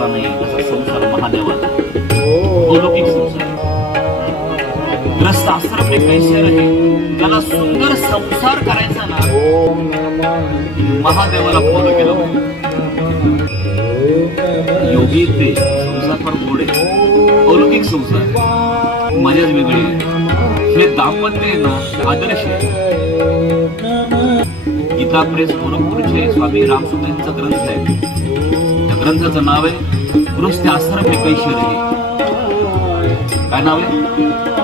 असा नाही तसा संसार महादेवाचा अलौकिक संसार. ग्रस्त आश्रम में कैसे रहे, त्याला सुंदर संसार करायचा ना महादेवाला फॉलो केलं. योगी ते संसार फार गोड आहे, अलौकिक संसार मजाच वेगळी आहे. हे दाम्पत्य आहे ना आदर्श आहे. गीता प्रेस गोरखपूरचे स्वामी रामसुंदर यांचा ग्रंथ आहे. त्या ग्रंथाचं नाव आहे गृहस्थ आश्रम में कैसे रहे. काय नाव आहे?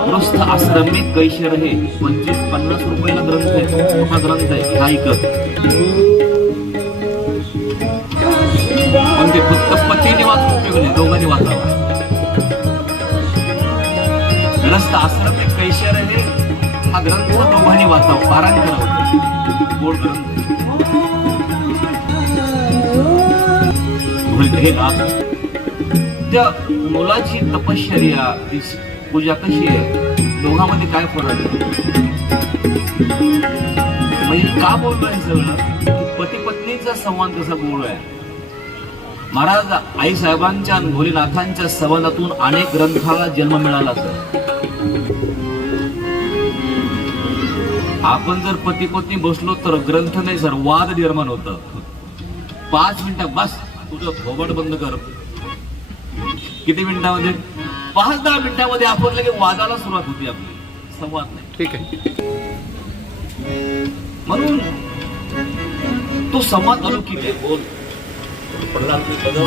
गृहस्थ आश्रम में कैसे रहे. 25-50 रुपयाला ग्रंथ आहे, मोठा ग्रंथ आहे. हा ऐकत पण ते फक्त पतीने वाचून उपयोग नाही, दोघांनी वाचावा. गृहस्थ आश्रम में कैसे रहे हा ग्रंथ दोघांनी वाचावा, पारायण करावं. गोड ग्रंथ हे त्या मुलाची तपश्चर्या, पूजा कशी आहे, दोघांमध्ये काय फरक आहे. म्हणजे का बोलतोय सगळं, पती पत्नीचा संवाद कसा गोड आहे. महाराज आई साहेबांच्या आणि भोलेनाथांच्या संवादातून अनेक ग्रंथाला जन्म मिळाला सर. आपण जर पती पत्नी बसलो तर ग्रंथ नाही सर, वाद निर्माण होत. 5 मिनिटं बस, तुझं थोबड बंद कर. किती मिनिटांमध्ये? 5-10 मिनिटांमध्ये आपण लगेच वादाला सुरुवात होती आपली, संवाद नाही. ठीक आहे. म्हणून तो संवाद अलौकिक आहे. बोल.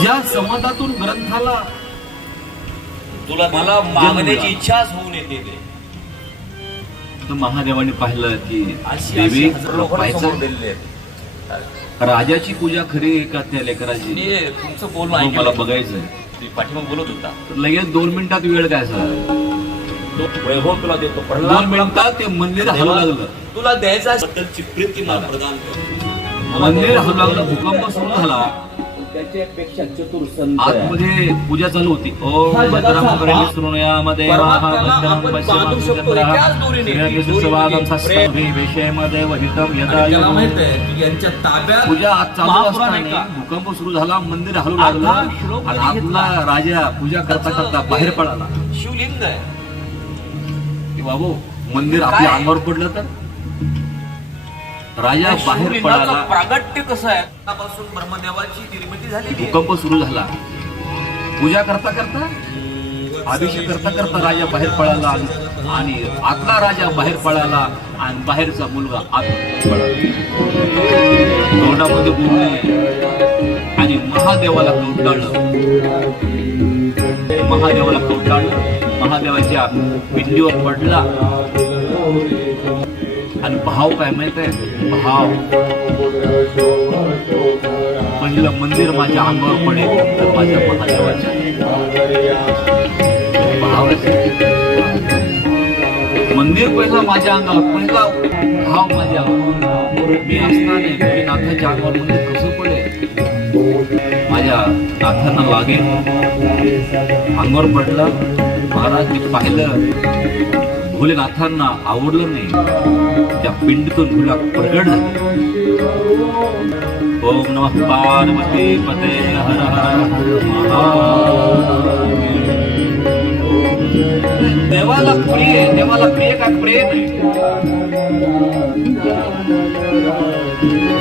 ज्या संवादातून ग्रंथाला तुला मला मागण्याची इच्छाच होऊन येते ते. तर महादेवाने पाहिलं की देवी पाहायचं राजाची पूजा खरी आहे का त्या लेकराची. तुमचं बोलणं मला बघायचंय. पाठीमाग बोलत होता तर लगेच 2 मिनिटात वेळ द्यायचा. वैभव तुला देतो. 2 मिनिटात ते मंदिर हलू लागलं. तुला द्यायचा बद्दलची प्रीती मला प्रदान कर. मंदिर हलू लागलं, भूकंप सुरू झाला. त्याच्यापेक्षा चतुर संत आतमध्ये पूजा चालू होती. ओम भद्रमकरेण शृणुयामदेवाः भद्रं यांच्या ताब्यात पूजा आज चालू असताना भूकंप सुरू झाला, मंदिर हलू लागलं आणि आपला राजा पूजा करता करता बाहेर पडाला. शिवलिंग आहे की बाबू मंदिर आपल्या अंगावर पडलं तर राजा बाहेर पडाला. प्रागट्य कसं आहे, त्यापासून ब्रह्मदेवाची निर्मिती झाली. भूकंप सुरू झाला. पूजा करता करता, अभिषेक करता करता राजा बाहेर पडाला आणि आतला राजा बाहेर पडाला आणि बाहेरचा मुलगा आत पडाला. तोंडामध्ये बोलणे आणि महादेवाला कवटाळलं. महादेवाच्या पिंडीवर पडला आणि भाव काय माहित आहे? भाव पहिलं मंदिर माझ्या अंगावर पडेल तर माझ्या महादेवाच्या भाव. मंदिर पहिला माझ्या अंगावर, पहिला भाव माझ्या मी असताना भोलेनाथाच्या अंगावर मंदिर कसं पडेल? माझ्या नाथांना लागेल. अंगावर पडला. महाराज मी पाहिलं, भोलेनाथांना आवडलं नाही. त्या पिंडीतून फुला प्रगट झाली. ओम नमः पार्वती पते हर हर देवाला प्रिय, देवाला प्रिय काय प्रेम आहे.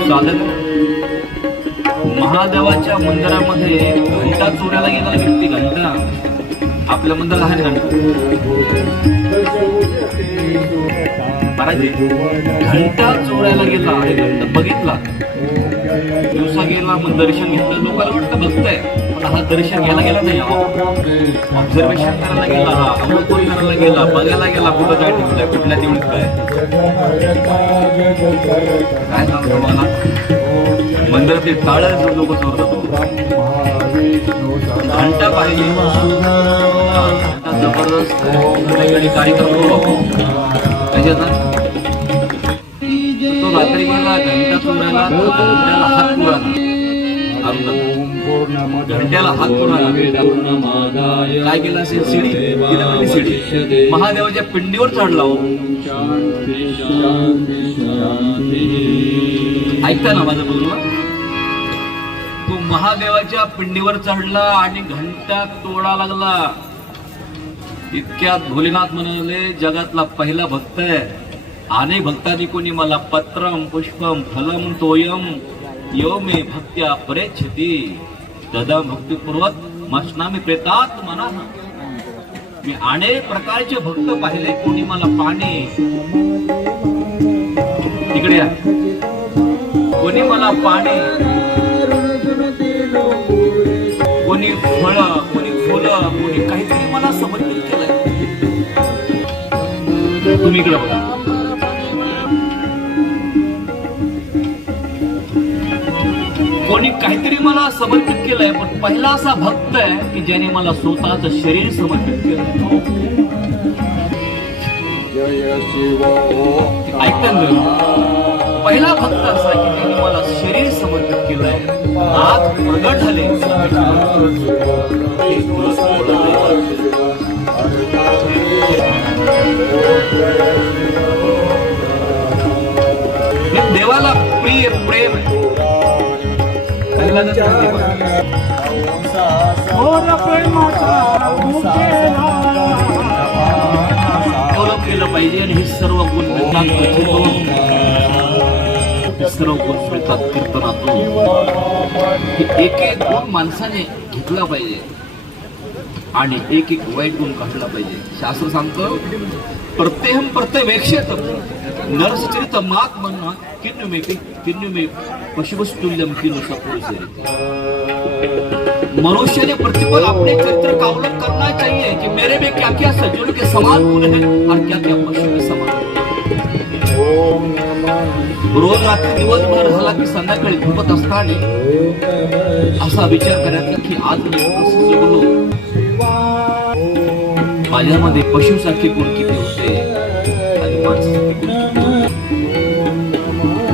साधक महादेवाच्या मंदिरामध्ये घंटा चोऱ्याला गेलेला व्यक्ती, घंटा आपल्या मंदिराला आहे घंटा. घंटा चोरायला गेला आणि घंटा बघितला. दिवसा गेला, मग दर्शन घेतलं. लोकांना वाटतं बघताय, पण हा दर्शन घ्यायला गेला नाही. ऑब्झर्वेशन करायला गेला, हा अवलोकन करायला गेला, बघायला गेला कुठं काय ठेवलंय, कुठल्या देऊन काय सांगतो मला. मंदिरात ते टाळ्या लोक चोरतात. घंटा पाहिजे, घंटा जबरदस्त कार्यक्रम त्याच्यात तो रात्री गेला, घंटा चोरायला, घंट्याला हात पुराला. घंट्याला हात पुराला. काय केलं असेल? शिडी शिडी महादेवाच्या पिंडीवर चढला. ऐकता ना माझं बोलणं? तो महादेवाच्या पिंडीवर चढला आणि घंटा तोडा लागला. इतक्यात भोलेनाथ म्हणाले, जगातला पहिला भक्त आहे. अनेक भक्तांनी कोणी मला पत्रम पुष्पम फलम तोयम यो मे भक्त्या परेच्छति तदा भक्तिपूर्वक मशनामी प्रेतात मना. मी अनेक प्रकारचे भक्त पाहिले. कोणी मला पाणी, तिकडे या, कोणी मला पाणी, कोणी फळ, कोणी फुलं, कोणी काहीतरी मला समर्पित केलंय. तुम्ही इकडे बघा. कोणी काहीतरी मला समर्पित केलंय, पण पहिला असा भक्त आहे की ज्याने मला स्वतःच शरीर समर्पित केलं. पहिला भक्त असा की ज्याने मला शरीर समर्पित केलंय. आज प्रगट झाले. देवाला प्रिय प्रेम आहे. केलं पाहिजे आणि हे सर्व गुण सर्व गुण मिळतात कीर्तनातून. एक एक गुण माणसाने घेतला पाहिजे आणि एक एक वाईट गुण काढला पाहिजे. शास्त्र सांगतं प्रत्येहम प्रत्यवेक्षेत नरसचरित मात म्हणा किन्नुमे पशुवस्तुल्यम किन्नु सपुरुषे. मनुष्य ने प्रतिपल अपने चरित्र का अवलंबन करना चाहिए कि मेरे में क्या क्या सज्जनों के समान गुण है और क्या क्या पशु के समान. रोज रात्री दिवसभर झाला की संध्याकाळी झोपत असताना असा विचार करायचा की आज मी कसं जगलो. माझ्यामध्ये पशुसारखे गुण किती होते आणि माणसासारखे गुण किती होते.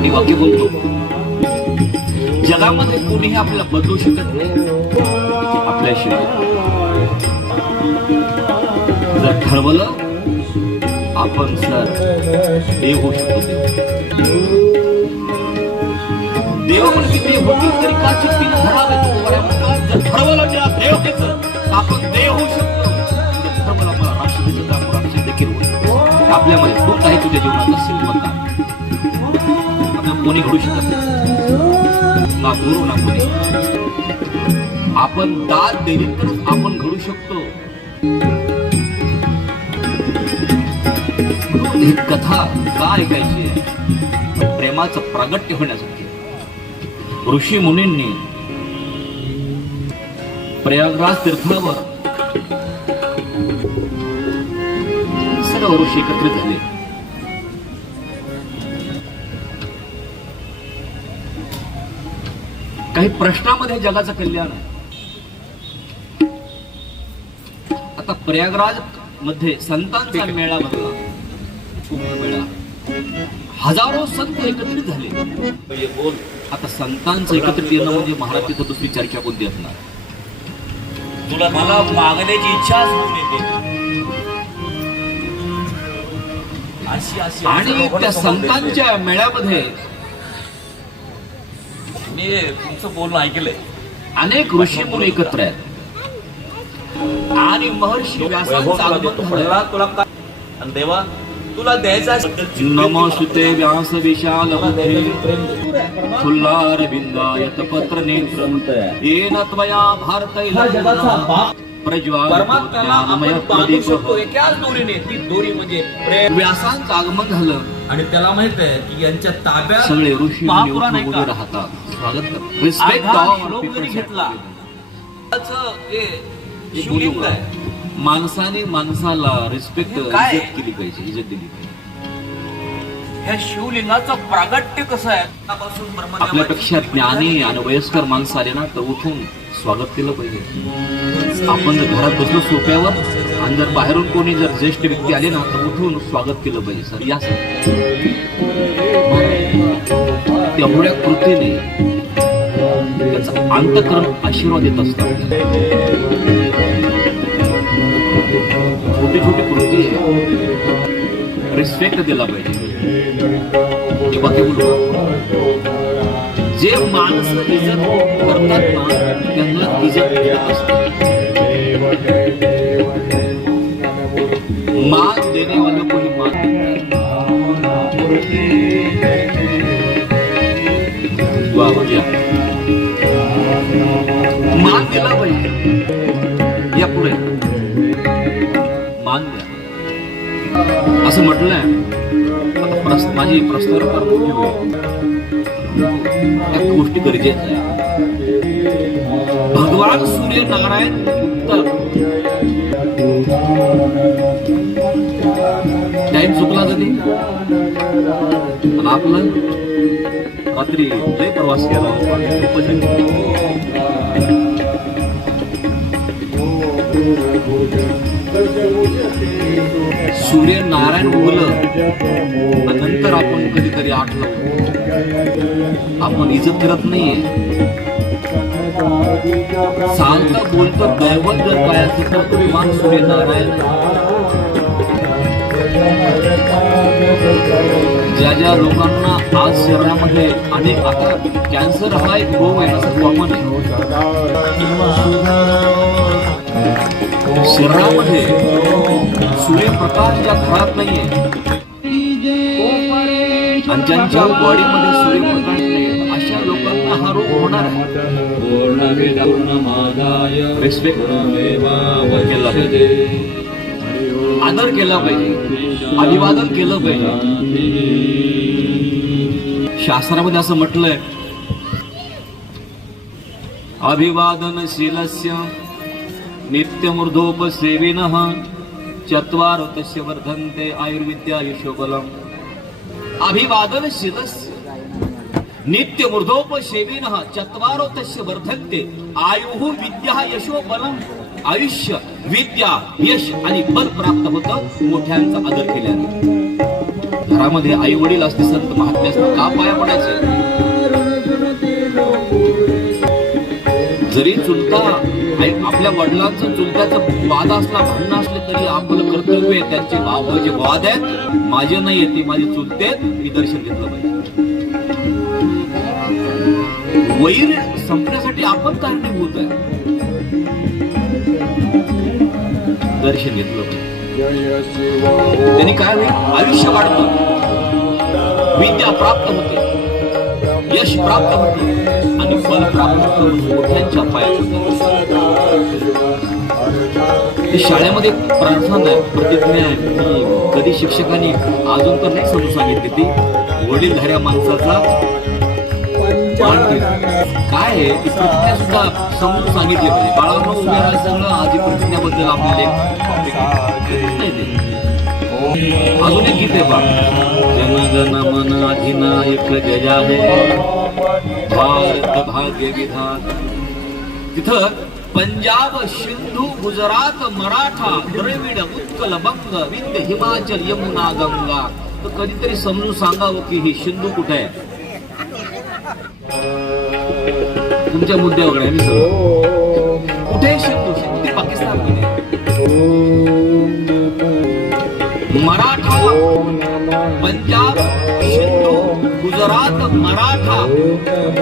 मी वाक्य बोलतो, जगामध्ये कोणीही आपल्याला बदलू शकत नाही आपल्याशिवाय. जर ठरवलं आपण सर देव होऊ शकतो. देव म्हणजे देव होतील तरी का चित्तीनं धरावे. जर ठरवलं ज्या देव व्हायचं आपण देव होऊ शकतो. जर ठरवलं मला राष्ट्रपती राष्ट्र देखील होऊ शकतो. आपल्यामध्ये खूप आहे तुझ्या जीवनात असेल बघा. आपण कोणी घडू शकत नाही, ना गुरु ना कोणी. आपण दाद दिली तरच आपण घडू शकतो. ही कथा का ऐकायची आहे? प्रेमाचं प्रागट्य होण्यासाठी. ऋषी मुनींनी प्रयागराज तीर्थावर सर्व ऋषी एकत्रित झाले. काही प्रश्नामध्ये जगाचं कल्याण आहे. आता प्रयागराज मध्ये संतांचा मेळा भरला, कुंभमेळा. हजारो संत एकत्रित झाले. बोल, आता संतांचं एकत्रित येणं म्हणजे महाराज तिथं दुसरी चर्चा कोणती असणार. तुला मला मागण्याची इच्छाच होऊन येते. आणि त्या संतांच्या मेळ्यामध्ये मी तुमचं बोलणं ऐकलंय. अनेक ऋषी मुनी एकत्र आहेत आणि महर्षी व्यासांचं आगमन झालं. तुला आणि देवा तुला द्यायचा. नमस्ते व्यास विशाल फुल्लारविंदायत पत्र नेत्रं येन त्वया भारतैलं प्रज्वालमय प्रदीप. एकाच दोरीने, ती दोरी म्हणजे प्रेम. व्यासांचं आगमन झालं आणि त्याला माहित आहे की यांच्या ताब्यात सगळे ऋषी महापुराण आहे उभे का? राहतात, स्वागत करतात. रिस्पेक्ट श्लोक जरी घेतला शिवलिंग आहे. माणसाने माणसाला रिस्पेक्ट काय? इज्जत केली पाहिजे, इज्जत दिली पाहिजे. ह्या शिवलिंगाचं प्रागट्य कसं आहे? त्यापासून ब्रह्मदेवाची आपल्यापेक्षा ज्ञानी आणि वयस्कर माणसं आले ना तर उठून स्वागत केलं पाहिजे. आपण जर घरात बसलो सोप्यावर आणि जर बाहेरून कोणी जर ज्येष्ठ व्यक्ती आले ना तर उठून स्वागत केलं पाहिजे. सर या सर तेवढ्या कृतीने त्याचा अंतःकरण आशीर्वाद देत असतात. छोटी छोटी कृती रिस्पेक्ट दिला पाहिजे. जे माणसं इज्जत करतात ना त्यांना इज्जत मिळत असते. मान देने वालों को ही मान देता है. वाह बढ़िया. मान दिला पाहिजे. या पुढे मान द्या असं म्हटलंय. माझी प्रस्ताव या गोष्टी गरजेच्या आहेत. भगवान सूर्य नारायण उत्तर टाइम चुकला कधी आणि आपलं रात्री लय प्रवास केला. सूर्य नारायण उगवलं नंतर आपण कधीतरी आठवलं आपण इज्जत करत नाहीये. चालतं बोलतं दैवत जर काय असेल तर मान सूर्य नारायण. ज्या ज्या लोकांना आज शरीरामध्ये अनेक आता कॅन्सर हा एक रोग आहे असं कॉमन आहे. शरीरामध्ये सूर्यप्रकाश ज्या घरात नाहीये आणि ज्यांच्या बॉडीमध्ये सूर्यप्रकाश नाही अशा लोकांना हा रोग होणार आहे. रिस्पेक्ट केला पाहिजे, आदर केला पाहिजे, अभिवादन केलं पाहिजे. शास्त्रामध्ये असं म्हटलंय अभिवादनशीलस्य नित्यमूर्धोपसेविनः चत्वारो तस्य वर्धन्ते आयुर्विद्या यशोबलम्. अभिवादनशीलस्य नित्यमूर्धोपसेविनः चत्वारो तस्य वर्धन्ते आयुः विद्या यशोबलम्. आयुष्य, विद्या, यश आणि बल प्राप्त होतं मोठ्यांचा आदर केल्याने. घरामध्ये आई वडील असते, संत महात्मे असते, का पाया पडायचे? जरी चुलता आपल्या वडिलांचं चुलत्याचं वाद असला, भांडणं असले तरी आपलं कर्तव्य आहे त्यांचे जे वाद आहेत माझे नाही आहेत, ते माझे चुलते आहेत, मी दर्शन घेतलं पाहिजे. वैर संपण्यासाठी आपण कारणीभूत आहे. दर्शन घेतलं पाहिजे. त्यांनी काय होईल? आयुष्य वाढतं, विद्या प्राप्त होते, यश प्राप्त होते आणि फल प्राप्त होतं. मोठ्यांच्या पायात शाळेमध्ये प्रार्थना आहे, प्रतिज्ञा आहे. कधी शिक्षकांनी अजून तर नाही समजून सांगितली ती वडीलधाऱ्या माणसाचा मान काय आहे ती प्रतिज्ञा सुद्धा समजून सांगितली पाहिजे. बाळांना उभ्या राहायचं सगळं आधी प्रतिज्ञाबद्दल आपल्याला अजून एक गीत आहे बा जनगण मन अधिनायक जया हे भारत भाग्य विधाता. तिथं पंजाब, सिंधू, गुजरात, मराठा, द्रविड, उत्कल, बंग, विंध्य, हिमाचल, यमुना, गंगा. तर कधीतरी समजून सांगावं की ही सिंधू कुठे आहे. तुमच्या मुद्द्यावर आहे मी सांगतो कुठे सिंधू? सिंधू ती पाकिस्तानमध्ये. मराठा, पंजाब, सिंधू, गुजरात, मराठा.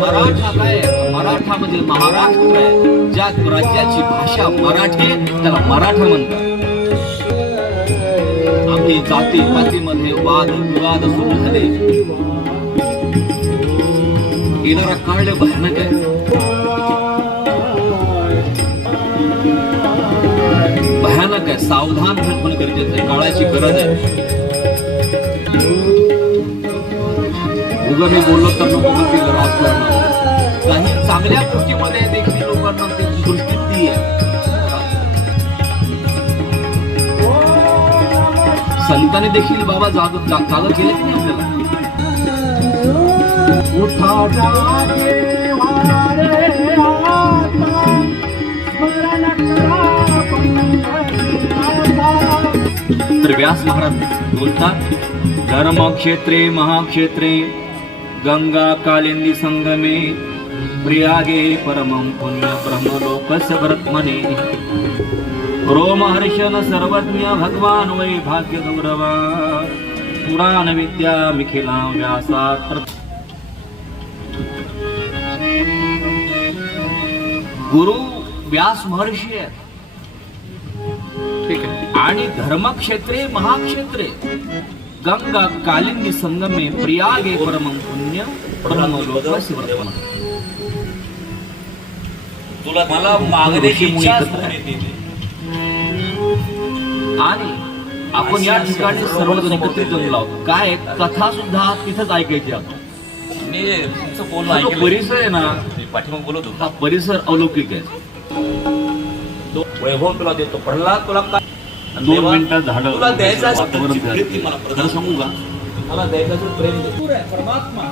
मराठा काय? मराठा म्हणजे महाराष्ट्र आहे. ज्या राज्याची भाषा मराठी त्याला मराठा म्हणतात. आम्ही जाती पातीमध्ये वाद विवाद सुरू झाले. येणारा काळ भयानक आहे. भयानक आहे. सावधान होणं गरजेचं आहे. काळाची गरज आहे. उगा मी बोललो तर नको बोलतील राजकारण. काही चांगल्या गोष्टीमध्ये देखील लोकांना त्याची दृष्टी ती आहे. संतांनी देखील बाबा जाग केले की नाही आपल्याला. तर व्यास महाराज बोलतात धर्मक्षेत्रे महाक्षेत्रे गंगा कालिंदी संगमे प्रयागे परमं पुण्य ब्रह्मलोकस्य वर्त्मने. रोमहर्षण सर्वज्ञ भगवान वै भाग्य गौरवा पुराण विद्या मिखिला व्यासा. गुरु व्यास महर्षी आहेत. ठीक आहे. आणि धर्मक्षेत्रे महाक्षेत्रे गंगा कालिंदी संगमे प्रियागे परमं पुण्य परमलोक शिवरत्न. तुला मला मागण्याची इच्छा होऊन येते ते. आणि आपण या ठिकाणी सर्वजण एकत्रित जमलो आहोत. काय कथा सुद्धा तिथंच ऐकायची आपण. मी तुमचं बोलणं हा जो ऐकलं. परिसर आहे ना, मी पाठीमाग बोलत हा होता. परिसर अलौकिक आहे. तो वैभव तुला देतो. प्रल्हाद तुला काय 2 मिनिटात झाडं तुला द्यायचं असेल वातावरण तुमची तयार प्रीती केलं. मला खरं प्रदान सांगू का, मला द्यायचं असेल प्रेम दे. परमात्मा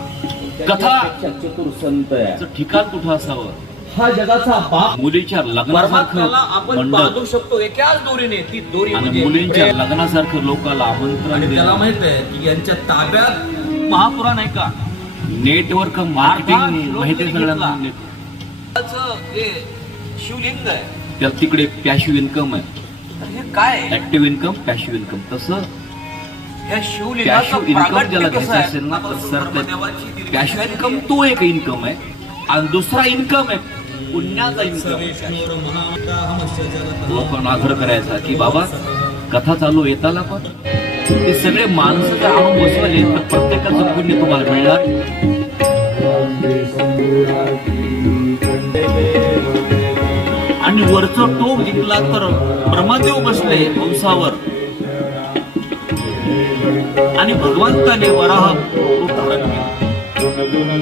कथा चतुर संत आहे. चं ठिकाण कुठं असावं. हा जगाचा बाप. मुलीच्या परमात्म्याला लग्नासारखं आपण मंडप बांधू शकतो एकाच दोरीने. ती दोरी आणि म्हणजे मुलींच्या प्रेम. लग्नासारखं लोकांना आमंत्रण आणि त्याला देणं. माहित आहे की यांच्या ताब्यात महापुराण आहे का. नेटवर्क मार्केटिंग माहिती आहे सगळ्यांना. त्याचं हे शिवलिंग आहे. त्या तिकडे पॅशिव्ह इन्कम आहे. तर हे काय आहे? Active income passive income. तसं ह्या शिवलिंगाचं पॅशिव्ह इन्कम प्रागट्य ज्याला कसं घ्यायचं आहे? असेल ना, तर सर ब्रह्मदेवाची दीर्घ पॅशिव्ह इन्कम तो एक इन्कम आहे. आणि दुसरा इन्कम आहे पुण्याचा इन्कम. लोकांना आग्रह करायचा की बाबा कथा चालू येताला पण ते सगळे माणसं जर आणून बसवले तर प्रत्येकाचं पुण्य तुम्हाला मिळणार. आणि वरचं टोक जिंकला तर ब्रह्मदेव बसले हंसावर आणि भगवंताने वराह रूप धारण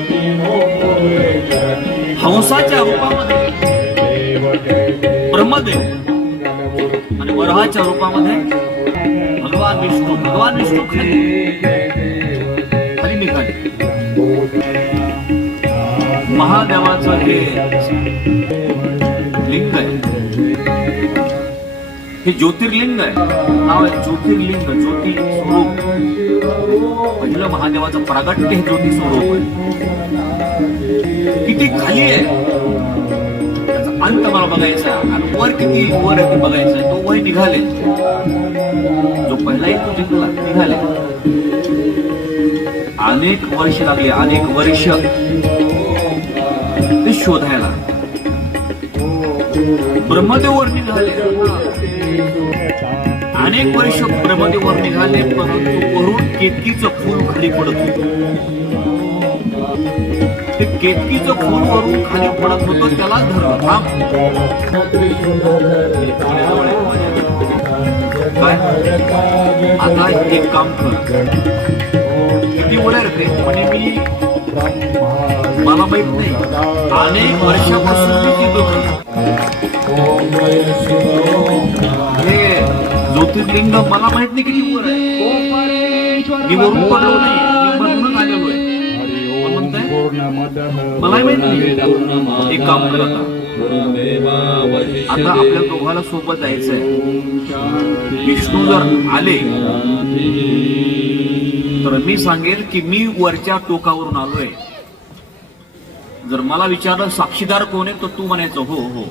केलं. हंसाच्या रूपामध्ये ब्रह्मदेव आणि वराहाच्या रूपामध्ये भगवान विष्णू. भगवान विष्णू खाली निघाले. महादेवाचं हे लिंग आहे, हे ज्योतिर्लिंग आहे. नाव आहे ज्योतिर्लिंग. ज्योती स्वरूप पहिलं महादेवाचं प्रागट्य हे ज्योती स्वरूप आहे. किती खाली आहे त्याचा अंत मला बघायचा. आणि वर किती वर आहे ते बघायचं. तो वय निघाले. जो पहिला तो जिंकला निघाले. अनेक वर्ष लागले. अनेक वर्ष ते शोधायला. ब्रह्मदेव वर निघाले. अनेक वर्ष ब्रह्मदेव वर निघाले. परंतु वरून केतकीचं फूल खाली पडत होतं. ते केतकीचं फूल वरून खाली पडत होतं. त्याला धरलं. थांब काय आता एक काम कर. किती बोलाय रे म्हणे मी मला माहित नाही. अनेक वर्षापासून मी ती बघतो. हे ज्योतिर्लिंग मला माहित नाही किती वर आहे. मी वरून पडलो नाही. मी बनूनच आलेलो आहे. कोण म्हणताय? मलाही माहित नाही. एक काम कर आता आपल्या दोघाला सोबत जायचंय. विष्णू जर आले तर मी सांगेल की मी वरच्या टोकावरून आलोय. जर मला विचारलं साक्षीदार कोण आहे तर तू म्हणायचं हो हो.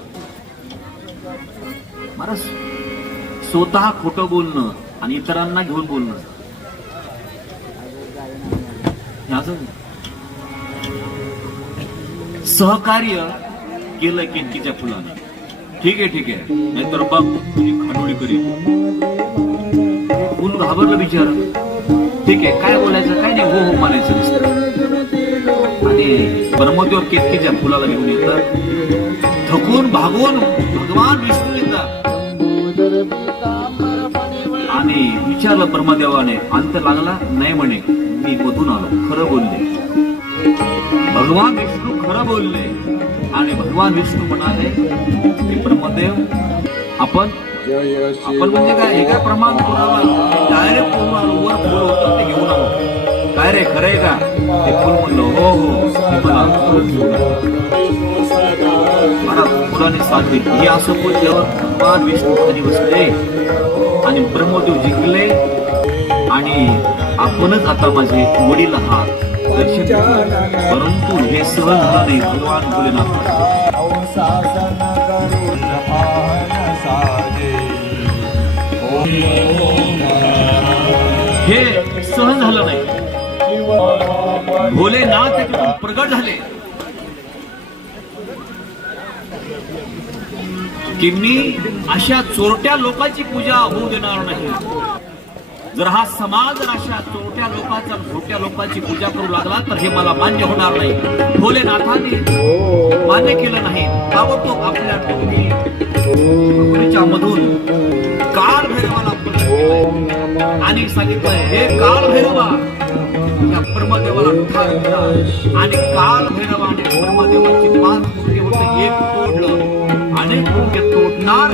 मला स्वतः खोटं बोलणं आणि इतरांना घेऊन बोलणं सहकार्य केलं केतकीच्या फुलाने. ठीक आहे नाहीतर बघ तुझी खाडोळी करील. फुल घाबरलं बिचार. ठीक आहे काय बोलायचं काय नाही. हो हो म्हणायचं नुसतं. आणि ब्रह्मदेव केतकीच्या फुलाला घेऊन येतात. थकून भागून भगवान विष्णू येतात. आणि विचारलं ब्रह्मदेवाने. अंत लागला नाही म्हणे. मी मधून आलो. खरं बोलले. भगवान विष्णू खरं बोलले. आणि भगवान विष्णू म्हणाले की ब्रह्मदेव आपण म्हणजे काय हे काय प्रमाण पुरावा डायरेक्ट वर फुल होतं ते घेऊन आलो. काय रे खरंय का ते फुल म्हणलं हो हो. मला फुलाने साथ दिली. हे असं बोलल्यावर भगवान विष्णू खाली बसले आणि ब्रह्मदेव जिंकले. आणि आपणच आता माझे वडील आहात दर्शन. परंतु हे सहन झालं नाही. भगवान भोलेनाथ हे सहन झालं नाही. भोलेनाथ त्याच्यातून प्रगट झाले. की मी अशा चोरट्या लोकांची पूजा होऊ देणार नाही. जर हा समाज जर अशा चोरट्या लोकांचा छोट्या लोकांची पूजा करू लागला तर हे मला मान्य होणार नाही. भोलेनाथाने मान्य केलं नाही. ताबडतोब आपल्या टोपीच्या मधून काळ भैरवाला प्रकट केलंय आणि सांगितलंय, हे काळ भैरवा, या ब्रह्मदेवाला ठार करा. आणि काळ भैरवा आणि ब्रह्मदेवाची 5 मुंडके होते, एक तोडलं, अनेक मुंडके तोडणार.